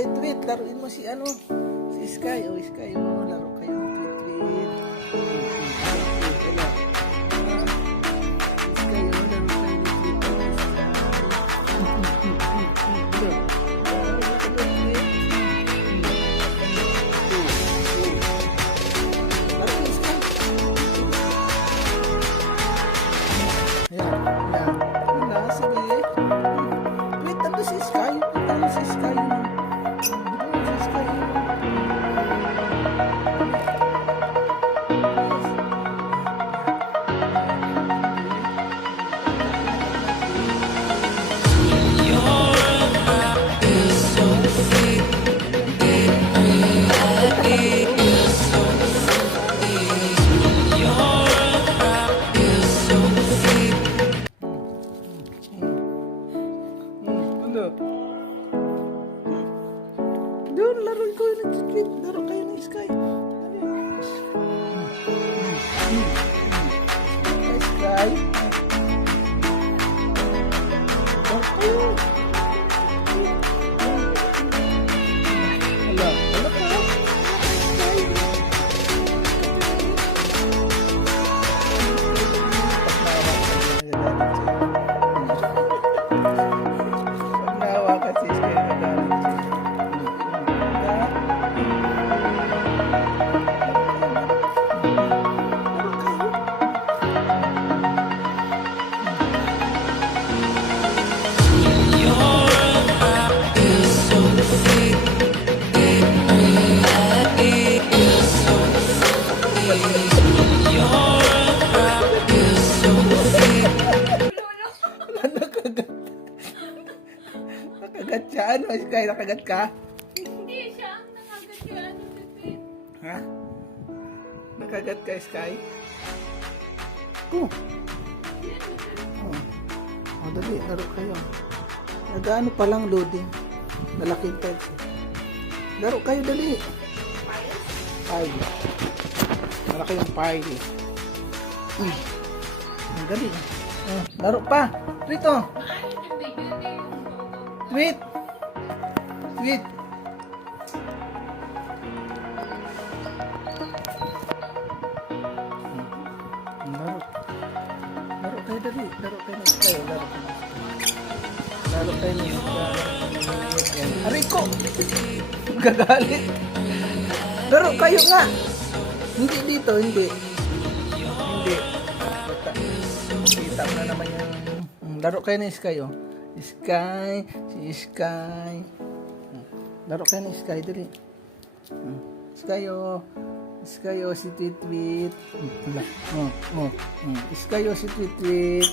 kay Tweet. Laruin mo si ano, si Sky. O, Sky, o, laro kayo ng Tweet. Wala. Si Sky, o, laro kayo ng Tweet. Doon, laro ko yung nag-tweet. Laro kayo ng Sky. Sky. Laro kayo. Wala ka. Sky. Pagnawa ka si Sky na galit siya. Nakagat siya. Ano, Sky? Nakagat ka? Hindi siya ang nakagat yung ano, Pipit. Ha? Nakagat ka, Sky? Oh. Oh, dali. Laro kayo. Nagaano pa lang loading. Malaking text. Laro kayo, dali. File. Malaki yung file. Ang dali. Laro pa. Rito. Wait. Wait. Laro. Laro kayo dali. Laro kayo ng Sky. Laro kayo ng Sky. Aray ko. Gagalit. Laro kayo nga. Hindi dito. Hindi. Hindi. Kita mo na naman yung laro kayo ng Sky, oh. Sky, si Sky. Laro kayo ng Sky, dali. Sky, oh. Sky, oh, si Tweet. Sky, oh, si Tweet.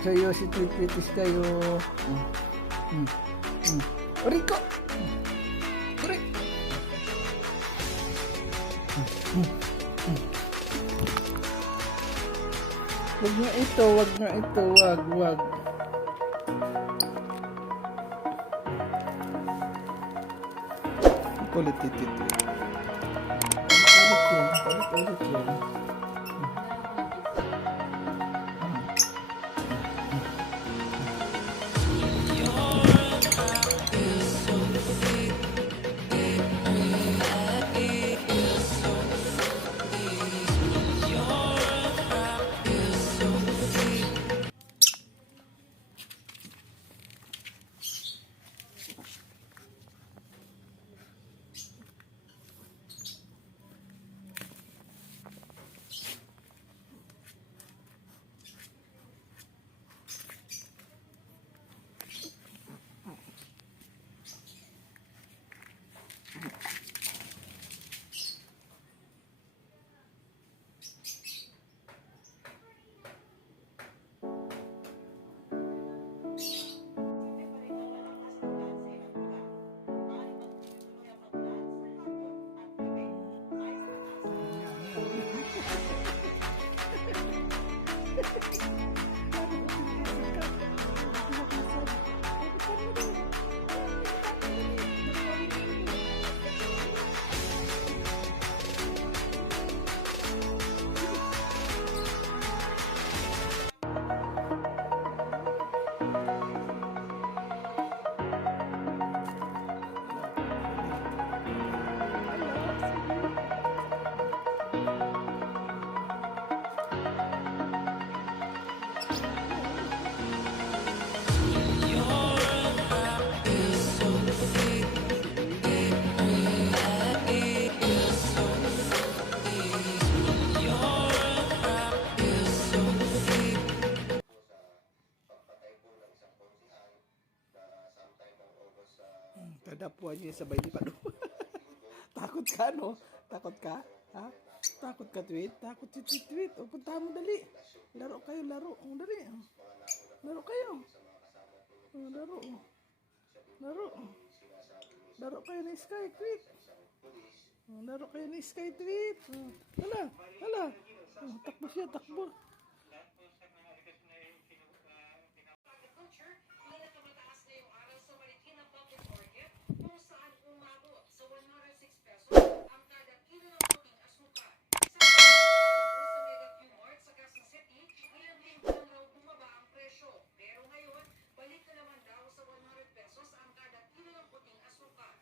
Sky, oh, si Tweet. Sky, oh. Rico. Wag na ito. Wag. Ulit yun. Kadapuan niya sabay di pa do. Takot ka, no? Takot ka? Ha? Takot ka, Tweet? Takot si Tweet. O, punta mo dali. Laro kayo, laro. O, dali. Laro kayo. O, laro. Laro. Laro kayo ni Sky, Tweet. O, laro kayo ni Sky, Tweet. O, hala, hala. O, takbo siya, takbo. Agriculture, pinakamataas na yung araw sa Marikina Public Market kung saan umabot sa 106 pesos ang kada kilo ng puting asukal. Sa sa Mega Q-Mart sa Quezon City, ilang linggo lang raw bumaba ang presyo. Pero ngayon, balik na naman daw sa 100 pesos ang kada kilo ng puting asukal.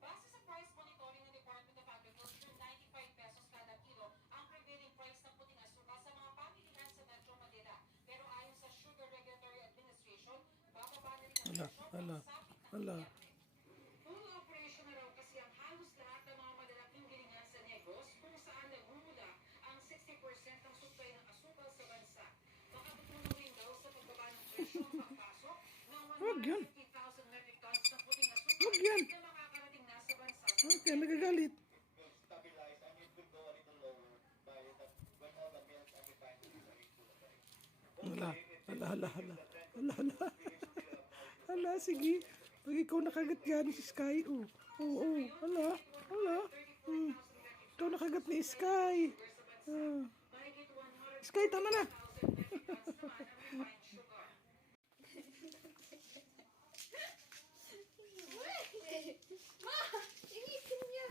Base sa price monitoring ng Department of Agriculture, 95 pesos kada kilo ang prevailing price ng puting asukal sa mga pamilihan sa Metro Manila. Pero ayon sa Sugar Regulatory Administration, bababa na rin ang Hala, presyo hala, pagsapit ng hala. Nobyembre. Full operation na raw kasi ang halos lahat ng mga malalaking gilingan sa Negros kung saan nagmumula ang 60% ng supply ng asukal sa bansa. Makatutulong rin daw sa pagbaba ng presyo ang pagpasok ng Huwag yan. 150,000 metric tons ng puting asukal Huwag yan. na makakarating na sa bansa. Okay, nagagalit. Stabilize and it could go a little lower by the, when all the mills and refineries are in full operation. Hala, hala, hala, hala. Hala, hala. Hala, sige. Pag ikaw nakagat yan, si Sky, oh. Oo, oh, hala, hala. Ikaw nakagat ni Sky. Ah. Sky, tama na. Ma! Initin niya!